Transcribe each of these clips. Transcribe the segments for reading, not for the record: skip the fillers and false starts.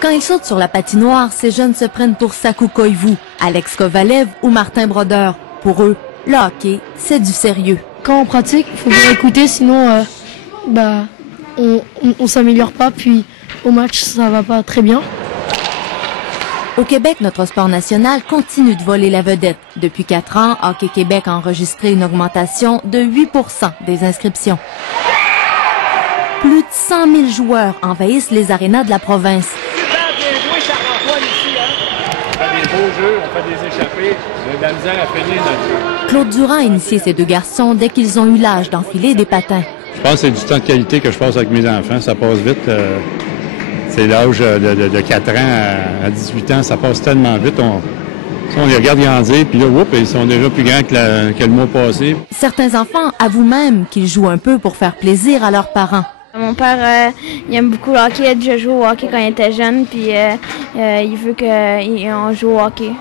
Quand ils sautent sur la patinoire, ces jeunes se prennent pour Sakou Koivu, Alex Kovalev ou Martin Brodeur. Pour eux, le hockey, c'est du sérieux. Quand on pratique, il faut bien écouter, sinon on s'améliore pas, puis au match, ça va pas très bien. Au Québec, notre sport national continue de voler la vedette. Depuis 4 ans, Hockey Québec a enregistré une augmentation de 8% des inscriptions. Plus de 100 000 joueurs envahissent les arénas de la province. Super bien joué, Charles-Antoine, ici, hein? On fait des beaux jeux, on fait des échappées. J'ai de la misère à finir notre jeu. Claude Durand a initié ces deux garçons dès qu'ils ont eu l'âge d'enfiler des patins. Je pense que c'est du temps de qualité que je passe avec mes enfants. Ça passe vite. C'est l'âge de 4 ans à 18 ans. Ça passe tellement vite. On les regarde grandir, puis là, ils sont déjà plus grands que le mois passé. Certains enfants avouent même qu'ils jouent un peu pour faire plaisir à leurs parents. Mon père, il aime beaucoup le hockey. Il a déjà joué au hockey quand il était jeune, puis il veut qu'on joue au hockey.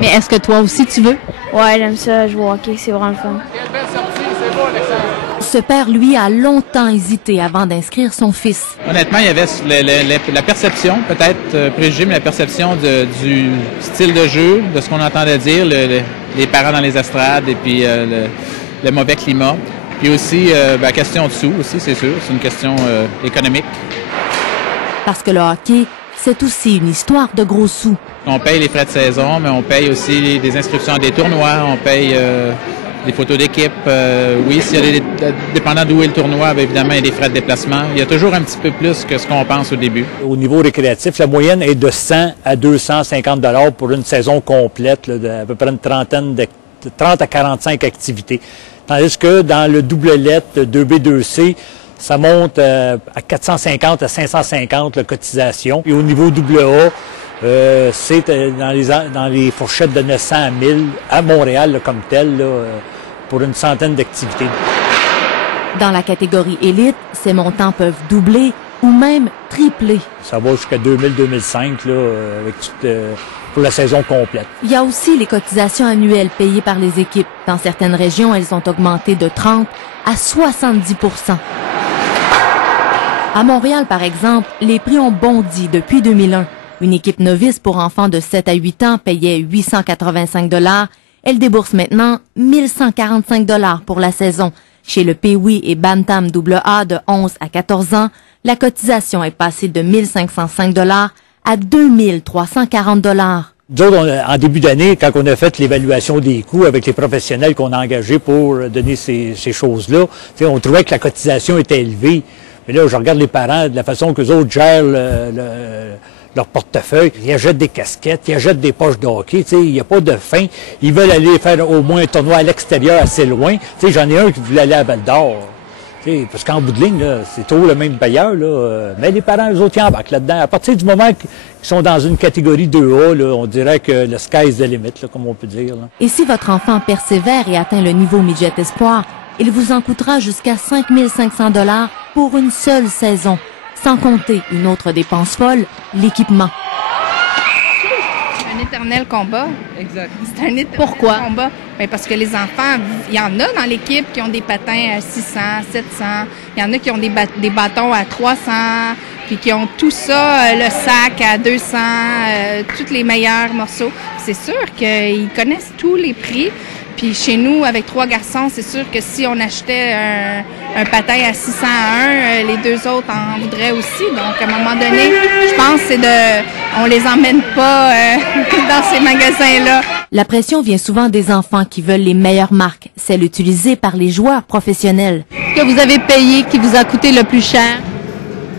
Mais est-ce que toi aussi tu veux? Ouais, j'aime ça, jouer au hockey, c'est vraiment le fun. Quelle belle sortie, c'est beau, Alexandre. Ce père, lui, a longtemps hésité avant d'inscrire son fils. Honnêtement, il y avait la perception, peut-être préjugée, mais la perception du style de jeu, de ce qu'on entendait dire, les parents dans les estrades et puis le mauvais climat. Puis aussi, question de sous aussi, c'est sûr, c'est une question économique. Parce que le hockey, c'est aussi une histoire de gros sous. On paye les frais de saison, mais on paye aussi des inscriptions à des tournois, on paye des photos d'équipe. Oui, s'il y a dépendant d'où est le tournoi, évidemment, il y a des frais de déplacement. Il y a toujours un petit peu plus que ce qu'on pense au début. Au niveau récréatif, la moyenne est de 100 à 250 $ pour une saison complète, là, d'à peu près une trentaine de 30 à 45 activités. Tandis que dans le double lettre 2B2C, ça monte à 450 à 550 la cotisation. Et au niveau double A, c'est dans les fourchettes de 900 à 1000 à Montréal là, comme tel, là, pour une centaine d'activités. Dans la catégorie élite, ces montants peuvent doubler ou même tripler. Ça va jusqu'à 2000-2005 là, pour la saison complète. Il y a aussi les cotisations annuelles payées par les équipes. Dans certaines régions, elles ont augmenté de 30 à 70%. À Montréal, par exemple, les prix ont bondi depuis 2001. Une équipe novice pour enfants de 7 à 8 ans payait 885 $. Elle débourse maintenant 1145 $ pour la saison. Chez le Pee-Wee et Bantam AA de 11 à 14 ans, la cotisation est passée de 1505 $ à 2340 $. Nous autres, en début d'année, quand on a fait l'évaluation des coûts avec les professionnels qu'on a engagés pour donner ces choses-là, on trouvait que la cotisation était élevée. Mais là, je regarde les parents, de la façon que les autres gèrent leur portefeuille. Ils achètent des casquettes, ils achètent des poches de hockey. Il n'y a pas de fin. Ils veulent aller faire au moins un tournoi à l'extérieur assez loin. J'en ai un qui voulait aller à Val-d'Or. Parce qu'en bout de ligne, c'est toujours le même payeur. Là, mais les parents, eux autres, ils embarquent là-dedans. À partir du moment qu'ils sont dans une catégorie 2A, là, on dirait que le sky is the limit, là, comme on peut dire. Là. Et si votre enfant persévère et atteint le niveau midget espoir, il vous en coûtera jusqu'à 5 500 $ pour une seule saison, sans compter une autre dépense folle, l'équipement. C'est un éternel combat. Exact. C'est un éternel combat. Bien, parce que les enfants, il y en a dans l'équipe qui ont des patins à 600, 700. Il y en a qui ont des bâtons à 300, puis qui ont tout ça, le sac à 200, tous les meilleurs morceaux. C'est sûr qu'ils connaissent tous les prix. Puis chez nous, avec 3 garçons, c'est sûr que si on achetait un patin à 601, les 2 autres en voudraient aussi. Donc, à un moment donné, je pense que on les emmène pas dans ces magasins-là. La pression vient souvent des enfants qui veulent les meilleures marques, celles utilisées par les joueurs professionnels. Ce que vous avez payé, qui vous a coûté le plus cher?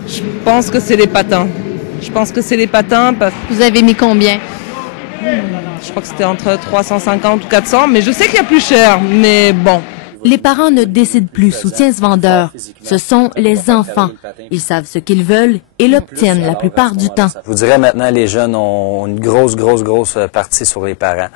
Je pense que c'est les patins. Vous avez mis combien? Je crois que c'était entre 350 ou 400, mais je sais qu'il y a plus cher, mais bon. Les parents ne décident plus, soutient ce vendeur. Ce sont les enfants. Ils savent ce qu'ils veulent et l'obtiennent la plupart du temps. Je vous dirais maintenant, les jeunes ont une grosse partie sur les parents.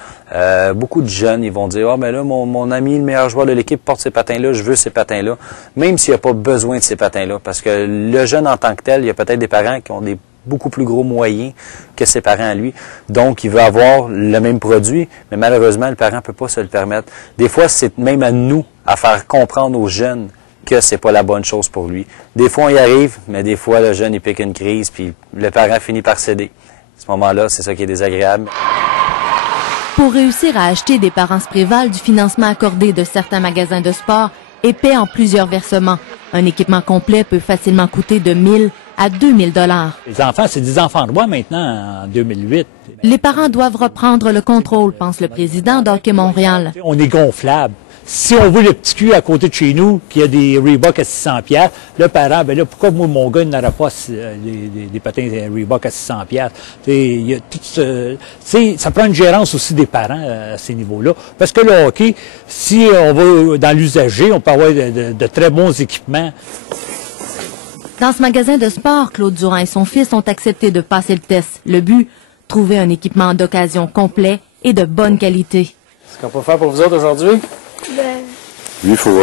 Beaucoup de jeunes, ils vont dire, ah ben là, mon ami, le meilleur joueur de l'équipe, porte ces patins-là, je veux ces patins-là, même s'il n'y a pas besoin de ces patins-là. Parce que le jeune en tant que tel, il y a peut-être des parents qui ont des beaucoup plus gros moyens que ses parents à lui. Donc, il veut avoir le même produit, mais malheureusement, le parent ne peut pas se le permettre. Des fois, c'est même à nous à faire comprendre aux jeunes que c'est pas la bonne chose pour lui. Des fois, on y arrive, mais des fois, le jeune, il pique une crise, puis le parent finit par céder. À ce moment-là, c'est ça qui est désagréable. Pour réussir à acheter, des parents se prévalent du financement accordé de certains magasins de sport et paient en plusieurs versements. Un équipement complet peut facilement coûter de 1 000 à 2 000 $. Les enfants, c'est des enfants de roi maintenant, en 2008. Les parents doivent reprendre le contrôle, pense le président d'Hockey Montréal. On est gonflable. Si on veut le petit cul à côté de chez nous, qui a des Reebok à 600$, le parent, ben là, pourquoi moi, mon gars, il n'aura pas des patins Reebok à 600$? Il y a tout ça prend une gérance aussi des parents à ces niveaux-là. Parce que le hockey, si on va dans l'usager, on peut avoir de très bons équipements. Dans ce magasin de sport, Claude Durand et son fils ont accepté de passer le test. Le but, trouver un équipement d'occasion complet et de bonne qualité. Ce qu'on peut faire pour vous autres aujourd'hui? Lui, il faut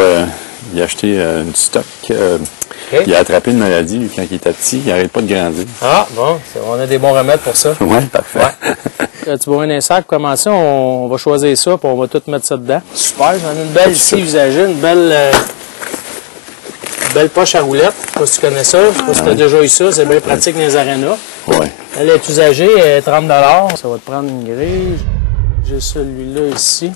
y acheter une stock. Il a attrapé une maladie, lui, quand il était petit. Il n'arrête pas de grandir. Ah, bon, on a des bons remèdes pour ça. Oui, parfait. Ouais. As-tu besoin d'un sac? Comment ça? On va choisir ça, puis on va tout mettre ça dedans. Super, j'en ai une belle ici, usagée, une belle poche à roulettes. Je sais pas si tu connais ça, je sais pas si tu as déjà eu ça, c'est bien pratique dans les arénas. Oui. Elle est usagée, elle est 30 $. Ça va te prendre une grille. J'ai celui-là ici.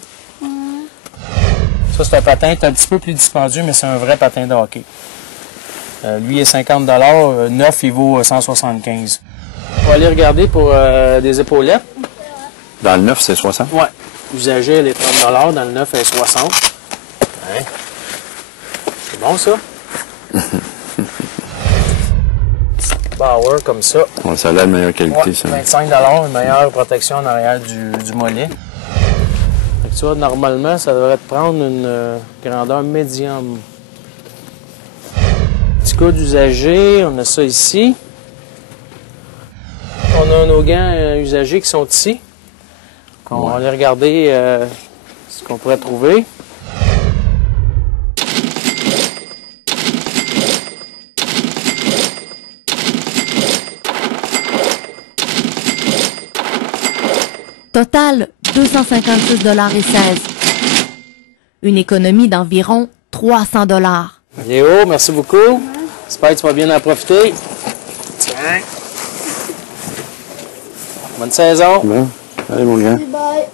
Ça, c'est un patin, c'est un petit peu plus dispendieux, mais c'est un vrai patin de hockey. Lui est 50 $, neuf, il vaut 175. On va aller regarder pour des épaulettes. Dans le neuf, c'est 60? Oui. Usagé, elle est 30 $, dans le neuf, elle est 60. Hein? C'est bon, ça? Bauer, comme ça. Ouais, ça a l'air de meilleure qualité, Ouais, ça. 25 $, une meilleure protection en arrière du mollet. Fait que tu vois, normalement, ça devrait te prendre une grandeur médium. Petit coude usagé, on a ça ici. On a nos gants usagés qui sont ici. On va aller regarder ce qu'on pourrait trouver. Total, 256,16 $. Une économie d'environ 300 $. Léo, merci beaucoup. J'espère que tu vas bien en profiter. Tiens. Bonne saison. Bon, allez, mon gars. Bye.